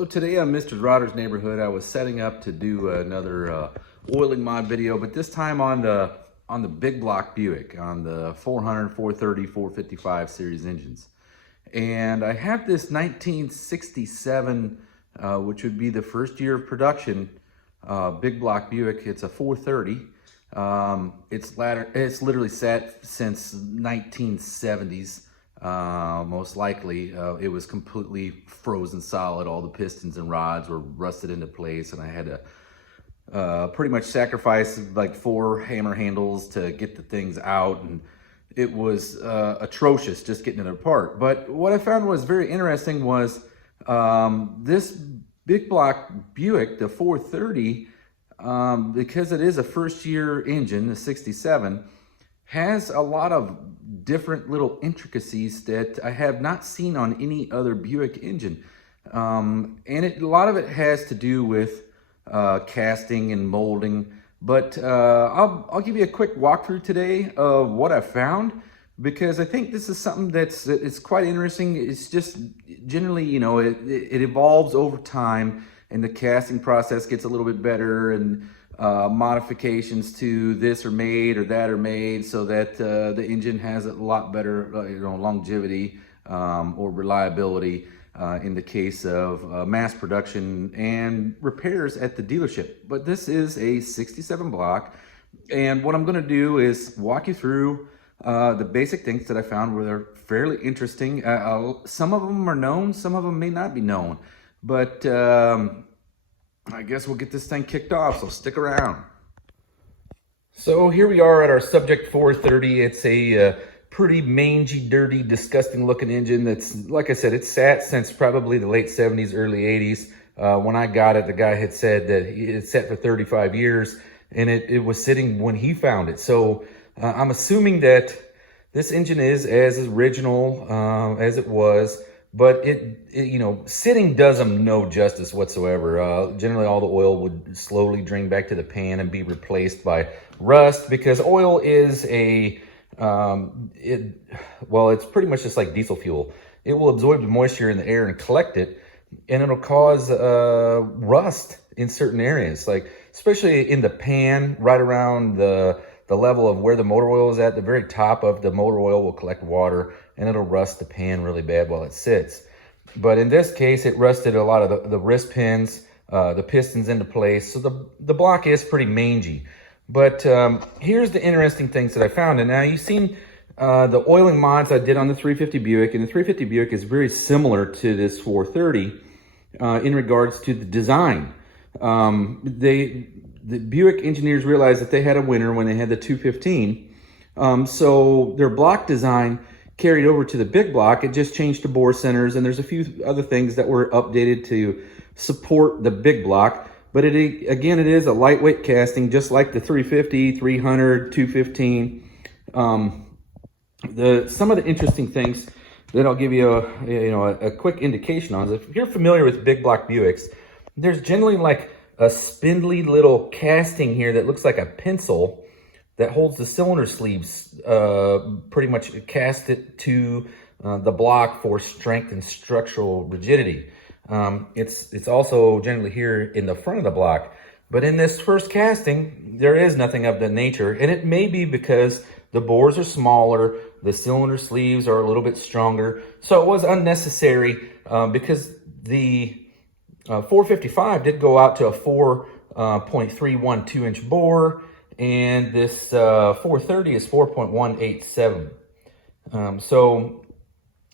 So today on Mr. Rodder's Neighborhood, I was setting up to do another oiling mod video, but this time on the Big Block Buick, on the 400, 430, 455 series engines. And I have this 1967, which would be the first year of production, Big Block Buick. It's a 430. It's literally sat since 1970s. Most likely it was completely frozen solid. All the pistons and rods were rusted into place, and I had to pretty much sacrifice like 4 hammer handles to get the things out, and it was atrocious just getting it apart. But what I found was very interesting was this Big Block Buick, the 430, because it is a first year engine, the 67, has a lot of different little intricacies that I have not seen on any other Buick engine. And a lot of it has to do with casting and molding. But I'll give you a quick walkthrough today of what I found, because I think this is something it's quite interesting. It's just generally, you know, it evolves over time, and the casting process gets a little bit better, and modifications to this are made or that are made so that the engine has a lot better longevity or reliability in the case of mass production and repairs at the dealership. But this is a 67 block, and what I'm going to do is walk you through the basic things that I found where they're fairly interesting. Some of them are known, some of them may not be known, but I guess we'll get this thing kicked off, so stick around. So here we are at our subject 430. It's a pretty mangy, dirty, disgusting looking engine that's, like I said, it's sat since probably the late 70s, early 80s. When I got it, the guy had said that it sat for 35 years, and it was sitting when he found it. So I'm assuming that this engine is as original as it was. But you know, sitting does them no justice whatsoever. Generally, all the oil would slowly drain back to the pan and be replaced by rust, because oil is well, it's pretty much just like diesel fuel. It will absorb the moisture in the air and collect it, and it'll cause rust in certain areas, like especially in the pan, right around the level of where the motor oil is at. The very top of the motor oil will collect water, and it'll rust the pan really bad while it sits. But in this case, it rusted a lot of the wrist pins, the pistons into place. So the block is pretty mangy. But here's the interesting things that I found. And now you've seen the oiling mods I did on the 350 Buick, and the 350 Buick is very similar to this 430 in regards to the design. The Buick engineers realized that they had a winner when they had the 215. So their block design carried over to the Big Block. It just changed to bore centers, and there's a few other things that were updated to support the Big Block. But again, it is a lightweight casting, just like the 350, 300, 215. Some of the interesting things that I'll give you a quick indication on is, if you're familiar with Big Block Buicks, there's generally like a spindly little casting here that looks like a pencil that holds the cylinder sleeves, pretty much cast it to the block for strength and structural rigidity. It's also generally here in the front of the block. But in this first casting, there is nothing of that nature. And it may be because the bores are smaller, the cylinder sleeves are a little bit stronger. So it was unnecessary, because the 455 did go out to a 4.312 inch bore, and this 430 is 4.187. So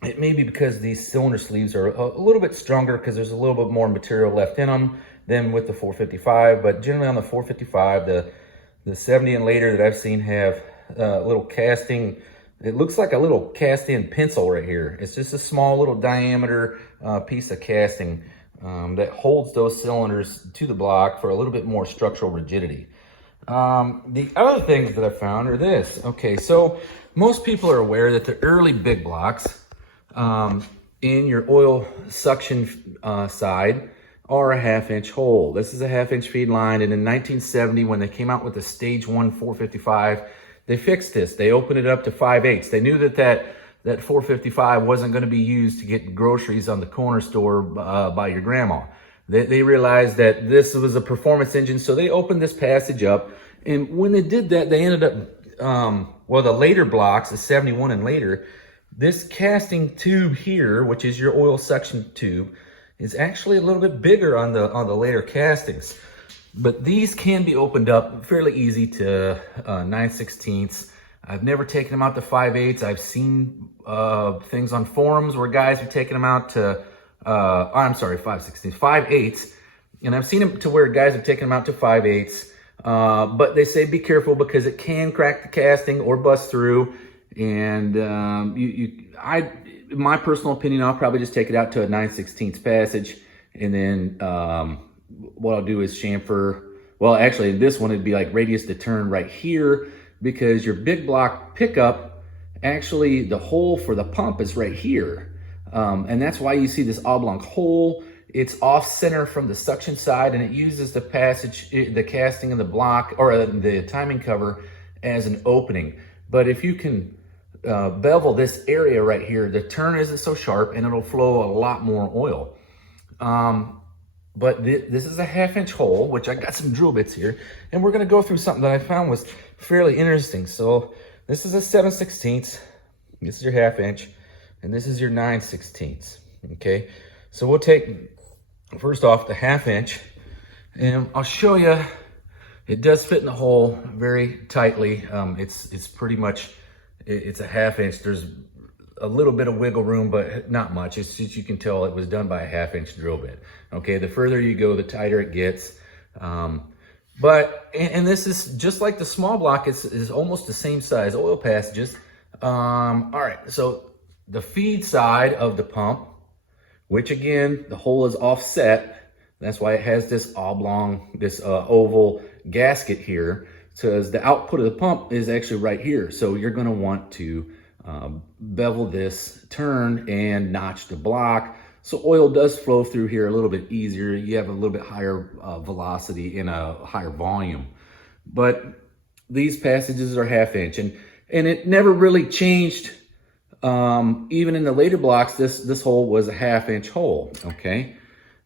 it may be because these cylinder sleeves are a little bit stronger, because there's a little bit more material left in them than with the 455. But generally on the 455, the 70 and later that I've seen have a little casting. It looks like a little cast-in pencil right here. It's just a small little diameter piece of casting that holds those cylinders to the block for a little bit more structural rigidity. The other things that I found are this. Okay, so most people are aware that the early Big Blocks in your oil suction side are a 1/2 inch hole. This is a 1/2 inch feed line, and in 1970, when they came out with the Stage 1 455, they fixed this. They opened it up to 5/8. They knew that 455 wasn't going to be used to get groceries on the corner store by your grandma. They realized that this was a performance engine, so they opened this passage up. And when they did that, they ended up, well, the later blocks, the 71 and later, this casting tube here, which is your oil suction tube, is actually a little bit bigger on the later castings. But these can be opened up fairly easy to 9/16. I've never taken them out to 5/8. I've seen things on forums where guys are taking them out to, I'm sorry, 5/16, 5/8. And I've seen them to where guys have taken them out to 5/8. But they say be careful because it can crack the casting or bust through. And in my personal opinion, I'll probably just take it out to a 9/16 passage. And then what I'll do is chamfer. Well, actually, this one would be like radius to turn right here, because your big block pickup, actually the hole for the pump is right here. And that's why you see this oblong hole. It's off center from the suction side, and it uses the passage, the casting of the block or the timing cover as an opening. But if you can bevel this area right here, the turn isn't so sharp and it'll flow a lot more oil. But this is a 1/2 inch hole, which I got some drill bits here, and we're gonna go through something that I found was fairly interesting. So this is a 7/16, this is your 1/2 inch, and this is your 9/16, okay? So we'll take, first off, the 1/2 inch, and I'll show you, it does fit in the hole very tightly. It's pretty much, it's a 1/2 inch. There's a little bit of wiggle room, but not much. It's just, you can tell it was done by a 1/2 inch drill bit. Okay, the further you go, the tighter it gets. And this is just like the small block, is almost the same size oil passages. All right, so the feed side of the pump, which again, the hole is offset. That's why it has this oblong, this oval gasket here. So as the output of the pump is actually right here. So you're gonna want to bevel this turn and notch the block. So oil does flow through here a little bit easier. You have a little bit higher velocity and a higher volume. But these passages are 1/2 inch, and it never really changed. Even in the later blocks, this hole was a 1/2 inch hole, okay?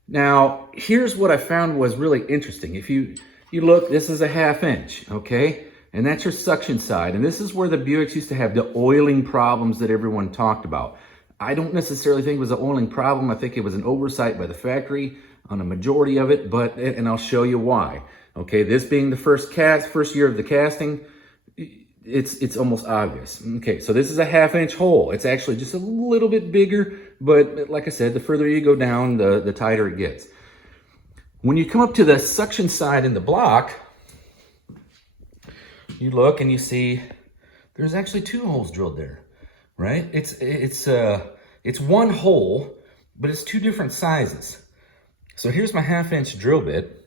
Now, here's what I found was really interesting. If you look, this is a 1/2 inch, okay? And that's your suction side. And this is where the Buicks used to have the oiling problems that everyone talked about. I don't necessarily think it was an oiling problem. I think it was an oversight by the factory on a majority of it, and I'll show you why. Okay, this being the first year of the casting, it's almost obvious. Okay, so this is a 1/2 inch hole. It's actually just a little bit bigger, but like I said, the further you go down, the tighter it gets. When you come up to the suction side in the block, you look and you see there's actually 2 holes drilled there, right? It's one hole, but it's 2 different sizes. So here's my 1/2 inch drill bit,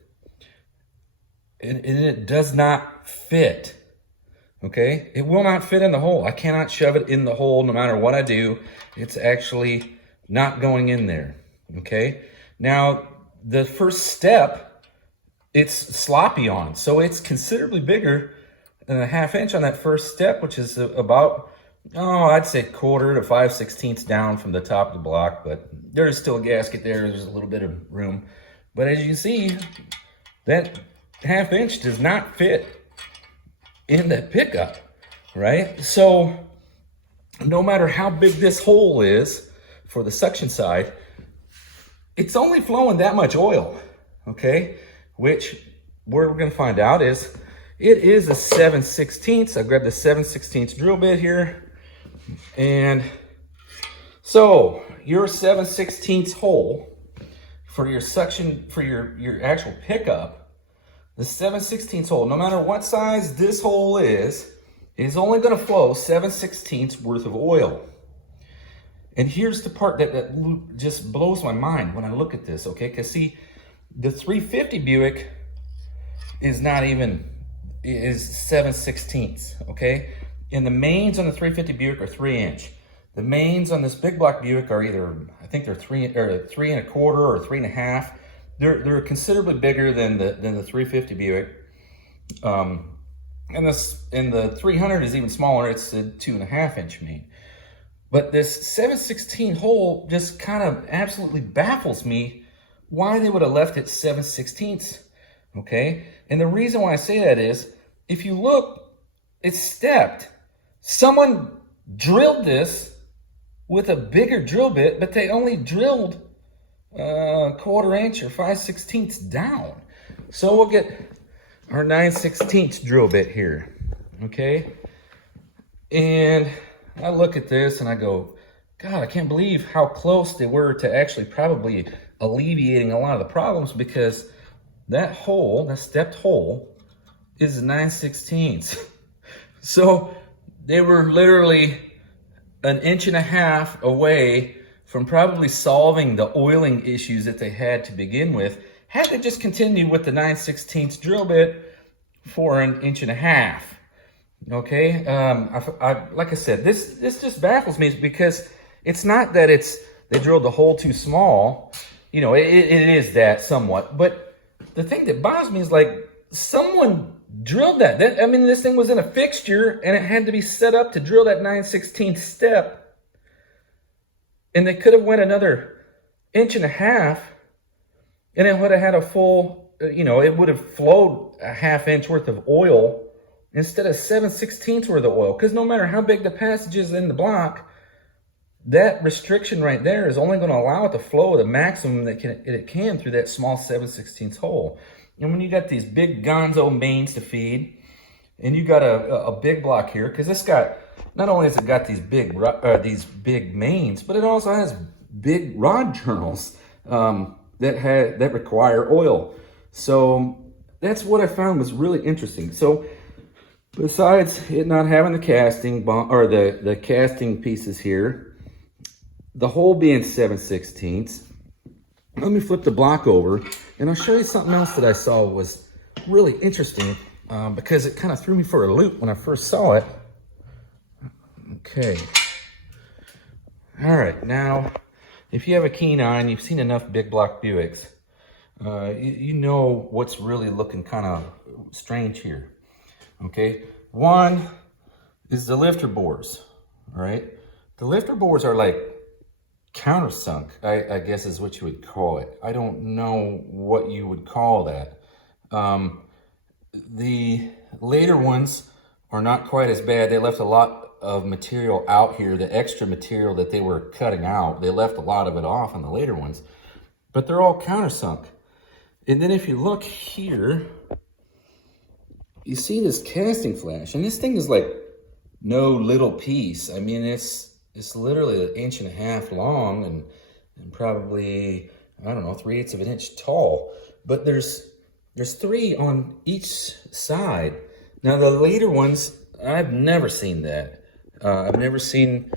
and it does not fit, okay? It will not fit in the hole. I cannot shove it in the hole no matter what I do. It's actually not going in there, okay? Now, the first step, it's sloppy on, so it's considerably bigger than a 1/2 inch on that first step, which is about, I'd say 1/4 to 5/16 down from the top of the block, but there's still a gasket there. There's a little bit of room. But as you can see, that 1/2 inch does not fit in that pickup, right? So no matter how big this hole is for the suction side, it's only flowing that much oil, okay? Which we're gonna find out is, it is a 7/16. I grabbed the 7/16 drill bit here. And so your 7/16 hole for your suction, for your actual pickup, the 7/16 hole, no matter what size this hole is only gonna flow 7/16 worth of oil. And here's the part that just blows my mind when I look at this, okay? Because see, the 350 Buick is not even, is 7/16, okay? And the mains on the 350 Buick are 3 inch. The mains on this Big Block Buick are either, I think they're 3 1/4 or 3 1/2. They're considerably bigger than the 350 Buick. And the 300 is even smaller. It's a 2 1/2 inch main. But this 7/16 hole just kind of absolutely baffles me why they would have left it 7/16, okay? And the reason why I say that is, if you look, it's stepped. Someone drilled this with a bigger drill bit, but they only drilled a 1/4 inch or 5/16 down. So we'll get our 9/16 drill bit here, okay? And I look at this and I go, God, I can't believe how close they were to actually probably alleviating a lot of the problems, because that hole, that stepped hole, is 9/16. So they were literally 1.5 inches away from probably solving the oiling issues that they had to begin with, had to just continue with the 9/16 drill bit for 1.5 inches. Okay, like I said, this just baffles me, because it's not that they drilled the hole too small. You know, it is that somewhat, but the thing that bothers me is, like, someone drilled that. I mean, this thing was in a fixture and it had to be set up to drill that 9/16 step, and they could have went another 1.5 inches, and it would have had a full, you know, it would have flowed a 1/2 inch worth of oil instead of 7/16 worth of oil. Because no matter how big the passage is in the block, that restriction right there is only going to allow it to flow the maximum that it can through that small 7/16 hole. And when you got these big gonzo mains to feed, and you got a big block here, because this got, not only has it got these big mains, but it also has big rod journals that require oil. So that's what I found was really interesting. So besides it not having the casting or the casting pieces here, the hole being 7/16, let me flip the block over and I'll show you something else that I saw was really interesting, because it kind of threw me for a loop when I first saw it. Okay. All right. Now, if you have a keen eye and you've seen enough big block Buicks, you know what's really looking kind of strange here. Okay. One is the lifter bores. All right. The lifter bores are like countersunk, I guess is what you would call it. I don't know what you would call that. The later ones are not quite as bad. They left a lot of material out here, the extra material that they were cutting out. They left a lot of it off on the later ones, but they're all countersunk. And then if you look here, you see this casting flash, and this thing is like no little piece. I mean, it's literally 1.5 inches long and probably, I don't know, 3/8 of an inch tall. But there's 3 on each side. Now the later ones, I've never seen that. I've never seen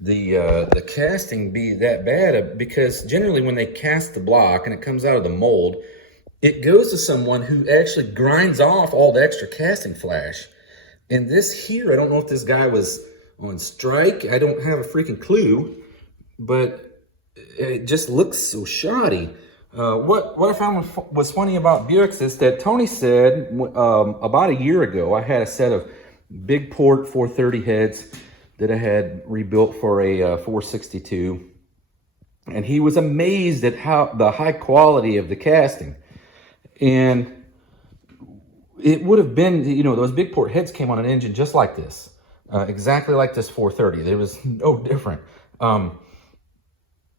the casting be that bad, because generally when they cast the block and it comes out of the mold, it goes to someone who actually grinds off all the extra casting flash. And this here, I don't know if this guy was on strike. I don't have a freaking clue, but it just looks so shoddy. What I found was funny about Buicks is that Tony said about a year ago, I had a set of big port 430 heads that I had rebuilt for a 462. And he was amazed at the high quality of the casting. And it would have been, you know, those big port heads came on an engine just like this. Exactly like this 430. There was no different.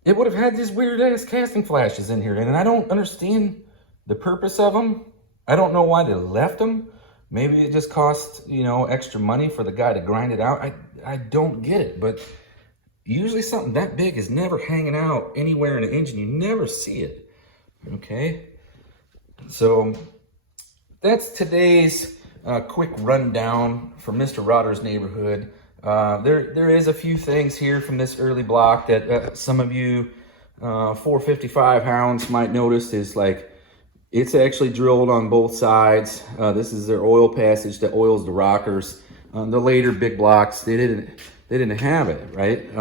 It would have had these weird ass casting flashes in here, and I don't understand the purpose of them. I don't know why they left them. Maybe it just cost, you know, extra money for the guy to grind it out. I don't get it, but usually something that big is never hanging out anywhere in an engine. You never see it. Okay, so that's today's quick rundown from Mr. Rotter's neighborhood. There is a few things here from this early block that some of you 455 hounds might notice is like it's actually drilled on both sides. This is their oil passage that oils the rockers. The later big blocks, they didn't have it, right?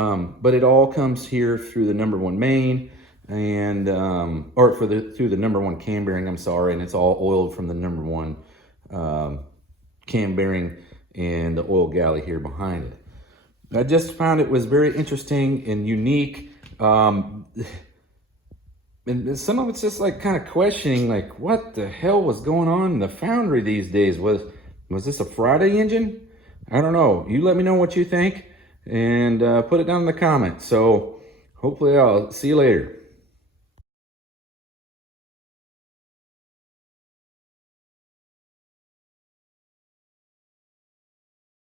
But it all comes here through the #1 main and through the #1 cam bearing. I'm sorry, and it's all oiled from the #1 cam bearing and the oil galley here behind it. I just found it was very interesting and unique. And some of it's just like kind of questioning, like, what the hell was going on in the foundry these days? Was this a Friday engine? I don't know. You let me know what you think and put it down in the comments. So hopefully I'll see you later.